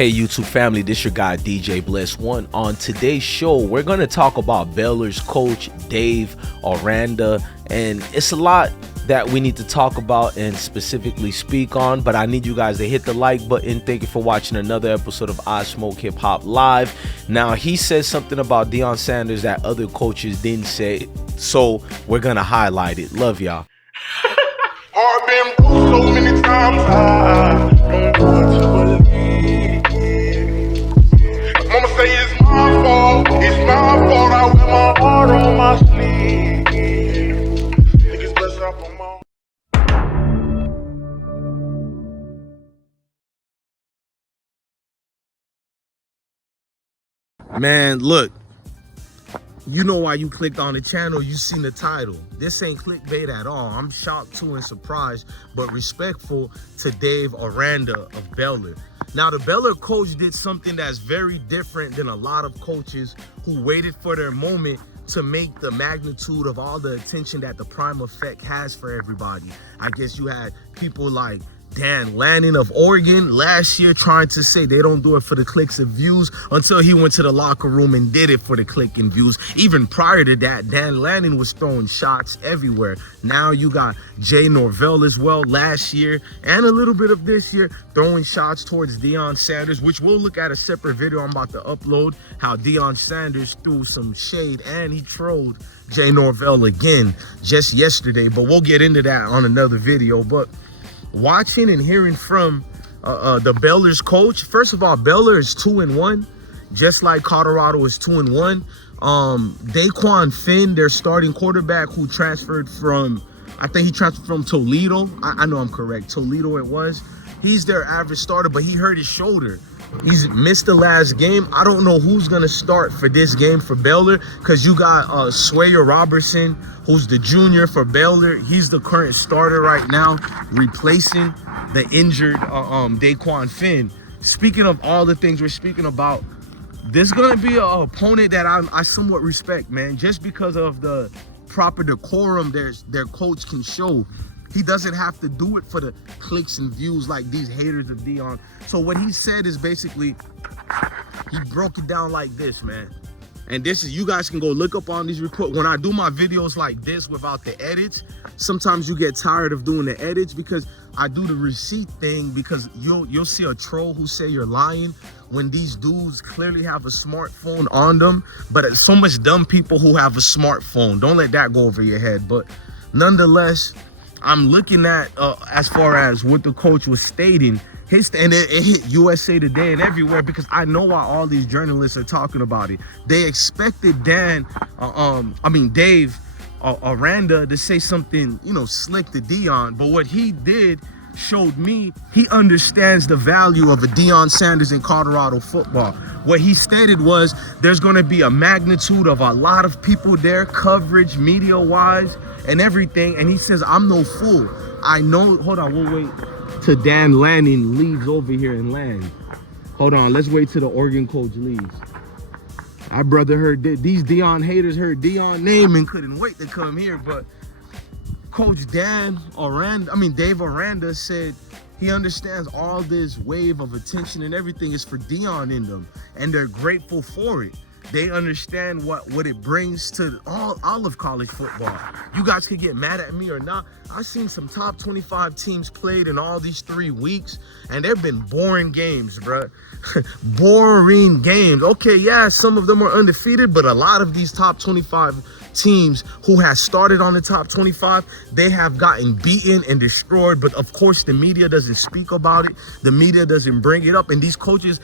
Hey YouTube family, this your guy DJ Bless One. On today's show, we're gonna talk about Baylor's coach Dave Aranda, and it's a lot that we need to talk about and specifically speak on, but I need you guys to hit the like button. Thank you for watching another episode of I Smoke Hip Hop Live. Now, he said something about Deion Sanders that other coaches didn't say, so we're gonna highlight it. Love y'all. I've been through so many times, I don't want to believe. Mama say it's my fault, I wear my heart on my sleeve. Niggas bless up on my... Man, look, you know why you clicked on the channel, you seen the title. This ain't clickbait at all. I'm shocked too and surprised, but respectful to Dave Aranda of Baylor. Now, the Baylor coach did something that's very different than a lot of coaches who waited for their moment to make the magnitude of all the attention that the prime effect has for everybody. I guess you had people like Dan Lanning of Oregon last year trying to say they don't do it for the clicks and views until he went to the locker room and did it for the click and views. Even prior to that, Dan Lanning was throwing shots everywhere. Now you got Jay Norvell as well last year and a little bit of this year throwing shots towards Deion Sanders, which we'll look at a separate video I'm about to upload, how Deion Sanders threw some shade and he trolled Jay Norvell again just yesterday, but we'll get into that on another video. But watching and hearing from the Baylor's coach, first of all, Baylor is 2-1, just like Colorado is 2-1. Daquan Finn, their starting quarterback, who transferred from, I think he transferred from Toledo. I know I'm correct. Toledo it was. He's their average starter, but he hurt his shoulder. He's missed the last game. I don't know who's going to start for this game for Baylor, because you got Swayer Robertson, who's the junior for Baylor. He's the current starter right now, replacing the injured Daquan Finn. Speaking of all the things we're speaking about, this is going to be an opponent that I somewhat respect, man, just because of the proper decorum their coach can show. He doesn't have to do it for the clicks and views like these haters of Deion. So what he said is basically, he broke it down like this, man. And this is, you guys can go look up on these reports. When I do my videos like this without the edits, sometimes you get tired of doing the edits because I do the receipt thing, because you'll see a troll who say you're lying when these dudes clearly have a smartphone on them. But it's so much dumb people who have a smartphone. Don't let that go over your head. But nonetheless, I'm looking at as far as what the coach was stating, and it hit USA Today and everywhere, because I know why all these journalists are talking about it. They expected Dave Aranda to say something, slick to Deion, but what he did showed me he understands the value of a Deion Sanders in Colorado football. What he stated was there's going to be a magnitude of a lot of people there, coverage, media-wise, and everything. And he says, I'm no fool. I know. Hold on, we'll wait till Dan Lanning leaves over here and lands. Hold on, let's wait till the Oregon coach leaves. Our brother heard these Deion haters heard Deion name and couldn't wait to come here. But Coach Dave Aranda said he understands all this wave of attention and everything is for Deion in them, and they're grateful for it. They understand what it brings to all of college football. You guys could get mad at me or not. I've seen some top 25 teams played in all these 3 weeks, and they've been boring games, bro. Boring games. Okay, yeah, some of them are undefeated, but a lot of these top 25 teams who has started on the top 25, they have gotten beaten and destroyed. But of course, the media doesn't speak about it. The media doesn't bring it up, and these coaches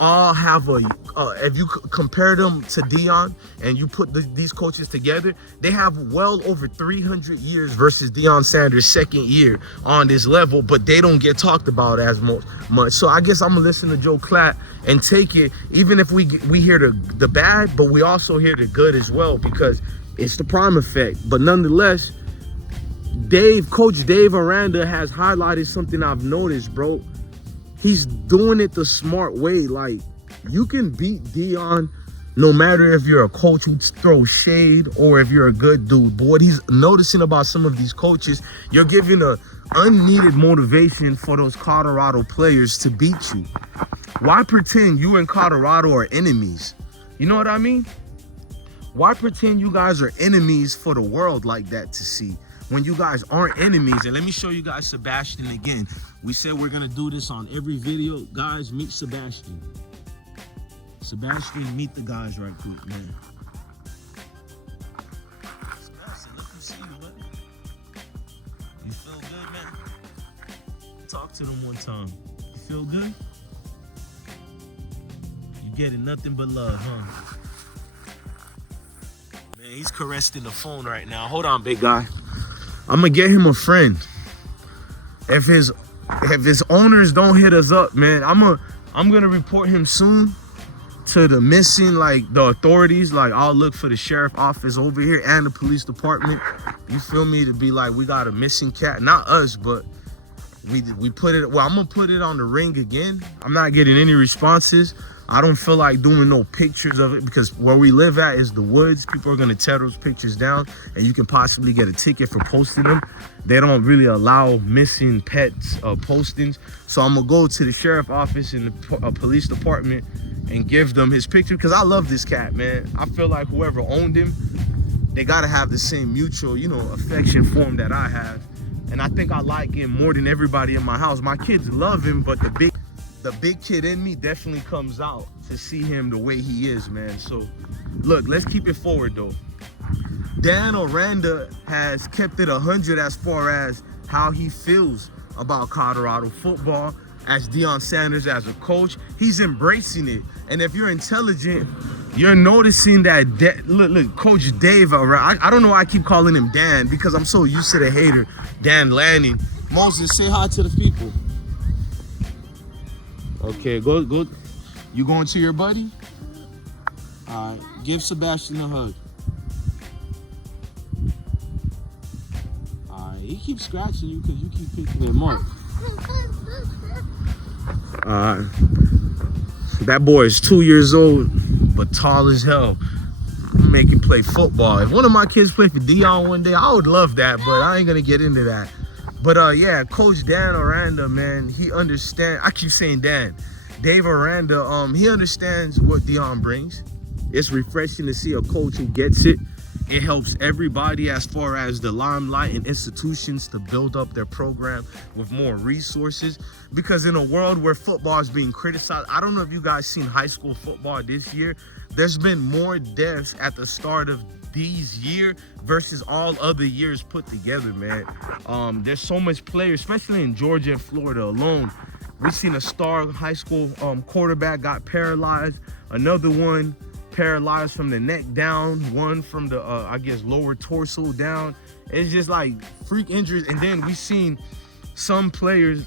all have if you compare them to Deion and you put these coaches together, they have well over 300 years versus Deion Sanders' second year on this level, but they don't get talked about as much. So I guess I'm gonna listen to Joe Klatt and take it, even if we hear the bad, but we also hear the good as well, because it's the prime effect. But nonetheless, Coach Dave Aranda has highlighted something I've noticed, bro. He's doing it the smart way. Like, you can beat Deion no matter if you're a coach who throws shade or if you're a good dude. But what he's noticing about some of these coaches, you're giving a unneeded motivation for those Colorado players to beat you. Why pretend you and Colorado are enemies? You know what I mean? Why pretend you guys are enemies for the world like that to see when you guys aren't enemies? And let me show you guys Sebastian again. We said we're gonna do this on every video. Guys, meet Sebastian. Sebastian, meet the guys right quick, man. Sebastian, let them see you, buddy. You feel good, man? Talk to them one time. You feel good? You getting nothing but love, huh? Man, he's caressing the phone right now. Hold on, big guy. I'm gonna get him a friend. If his owners don't hit us up, man, I'm gonna report him soon to the missing, like the authorities. Like, I'll look for the sheriff office over here and the police department. You feel me? To be like, we got a missing cat. Not us, but we put it. Well, I'm gonna put it on the ring again. I'm not getting any responses. I don't feel like doing no pictures of it because where we live at is the woods. People are gonna tear those pictures down and you can possibly get a ticket for posting them. They don't really allow missing pets postings. So I'm gonna go to the sheriff office and the police department and give them his picture because I love this cat, man. I feel like whoever owned him, they gotta have the same mutual, affection for him that I have. And I think I like him more than everybody in my house. My kids love him, but the big kid in me definitely comes out to see him the way he is, man. So look, let's keep it forward though. Dan Aranda has kept it 100 as far as how he feels about Colorado football. As Deion Sanders as a coach, he's embracing it. And if you're intelligent, you're noticing that look, Coach Dave, I don't know why I keep calling him Dan because I'm so used to the hater, Dan Lanning. Moses, say hi to the people. Okay, go. You going to your buddy? All right, give Sebastian a hug. All right, he keeps scratching you because you keep picking him up. All right, that boy is 2 years old, but tall as hell. Make him play football. If one of my kids play for Deion one day, I would love that, but I ain't gonna get into that. But yeah, Coach Dan Aranda, man, he understands. I keep saying Dan. Dave Aranda, he understands what Deion brings. It's refreshing to see a coach who gets it. It helps everybody as far as the limelight and institutions to build up their program with more resources. Because in a world where football is being criticized, I don't know if you guys seen high school football this year. There's been more deaths at the start of these year versus all other years put together, man. There's so much players, especially in Georgia and Florida alone. We've seen a star high school quarterback got paralyzed, another one paralyzed from the neck down, one from the I guess lower torso down. It's just like freak injuries. And then we've seen some players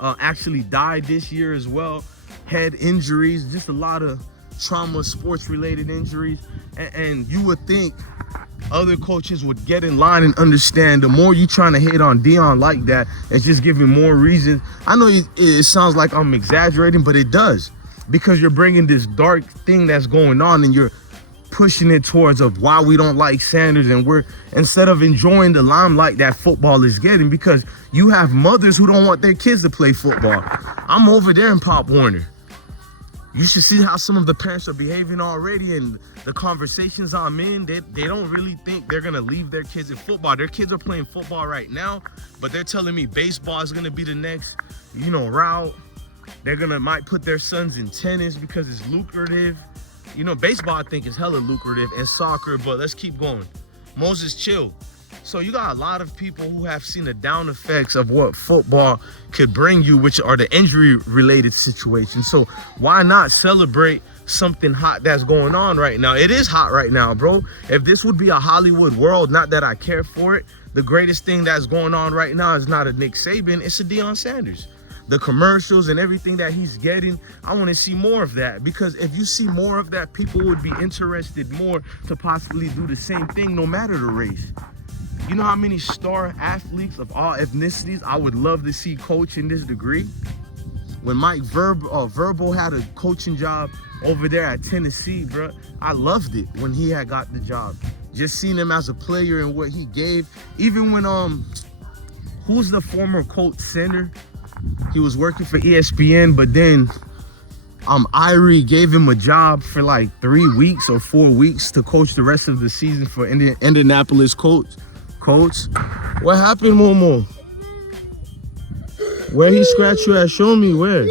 actually die this year as well. Head injuries, just a lot of trauma, sports related injuries. And you would think other coaches would get in line and understand. The more you trying to hate on Deion like that, it's just giving more reason. I know it sounds like I'm exaggerating, but it does, because you're bringing this dark thing that's going on and you're pushing it towards of why we don't like Sanders, and we're, instead of enjoying the limelight that football is getting, because you have mothers who don't want their kids to play football. I'm over there in Pop Warner. You should see how some of the parents are behaving already, and the conversations I'm in, they don't really think they're gonna leave their kids in football. Their kids are playing football right now, but they're telling me baseball is gonna be the next, route. They're might put their sons in tennis because it's lucrative. Baseball I think is hella lucrative, and soccer, but let's keep going. Moses, chill. So you got a lot of people who have seen the down effects of what football could bring you, which are the injury related situations. So why not celebrate something hot that's going on right now? It is hot right now, bro. If this would be a Hollywood world, not that I care for it, the greatest thing that's going on right now is not a Nick Saban, it's a Deion Sanders. The commercials and everything that he's getting, I want to see more of that, because if you see more of that, people would be interested more to possibly do the same thing no matter the race. You know how many star athletes of all ethnicities I would love to see coach in this degree? When Mike Verbal had a coaching job over there at Tennessee, bro, I loved it when he had got the job. Just seeing him as a player and what he gave. Even when, who's the former Colts center? He was working for ESPN, but then Irie gave him a job for like 3 weeks or 4 weeks to coach the rest of the season for Indianapolis Colts. What happened, Momo? Where he scratched you at? Show me where.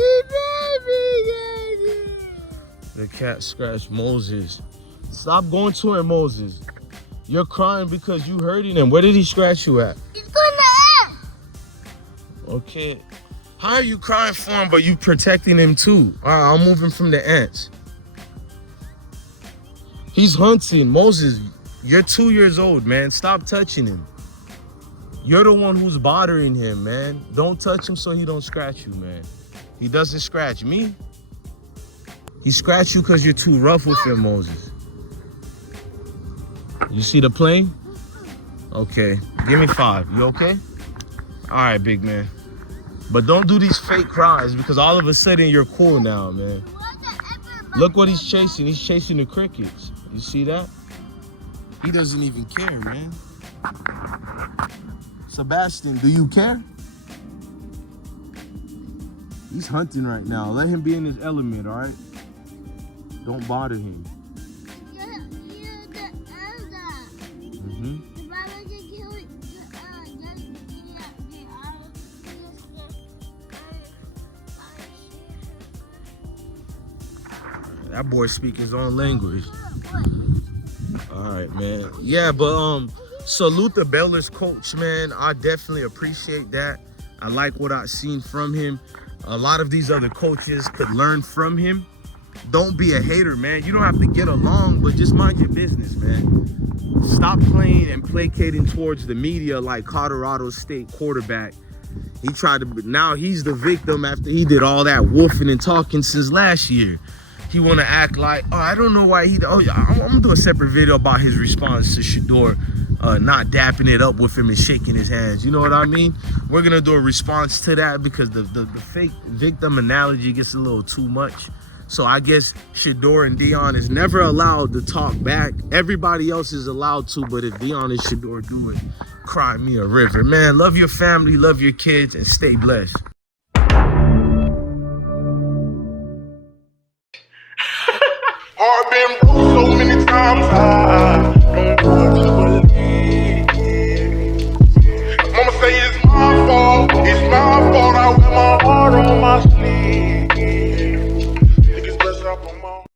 The cat scratched Moses. Stop going to him, Moses. You're crying because you hurting him. Where did he scratch you at? He's gonna end. Okay. How are you crying for him, but you protecting him too? All right, I'll move him from the ants. He's hunting. Moses, you're 2 years old, man. Stop touching him. You're the one who's bothering him, man. Don't touch him so he don't scratch you, man. He doesn't scratch me. He scratched you because you're too rough with him, Moses. You see the plane? Okay, give me 5. You okay? All right, big man. But don't do these fake cries because all of a sudden you're cool now, man. Look what he's chasing. He's chasing the crickets. You see that? He doesn't even care, man. Sebastian, do you care? He's hunting right now. Let him be in his element, all right? Don't bother him. That boy speak his own language. All right, man. Yeah, but salute the Baylor's coach, man. I definitely appreciate that. I like what I've seen from him. A lot of these other coaches could learn from him. Don't be a hater, man. You don't have to get along, but just mind your business, man. Stop playing and placating towards the media like Colorado State quarterback. He tried to, now he's the victim after he did all that woofing and talking since last year. He want to act like, oh, I don't know why I'm going to do a separate video about his response to Shador not dapping it up with him and shaking his hands. You know what I mean? We're going to do a response to that because the fake victim analogy gets a little too much. So I guess Shador and Deion is never allowed to talk back. Everybody else is allowed to, but if Deion and Shador do it, cry me a river. Man, love your family, love your kids, and stay blessed. I've been broke so many times.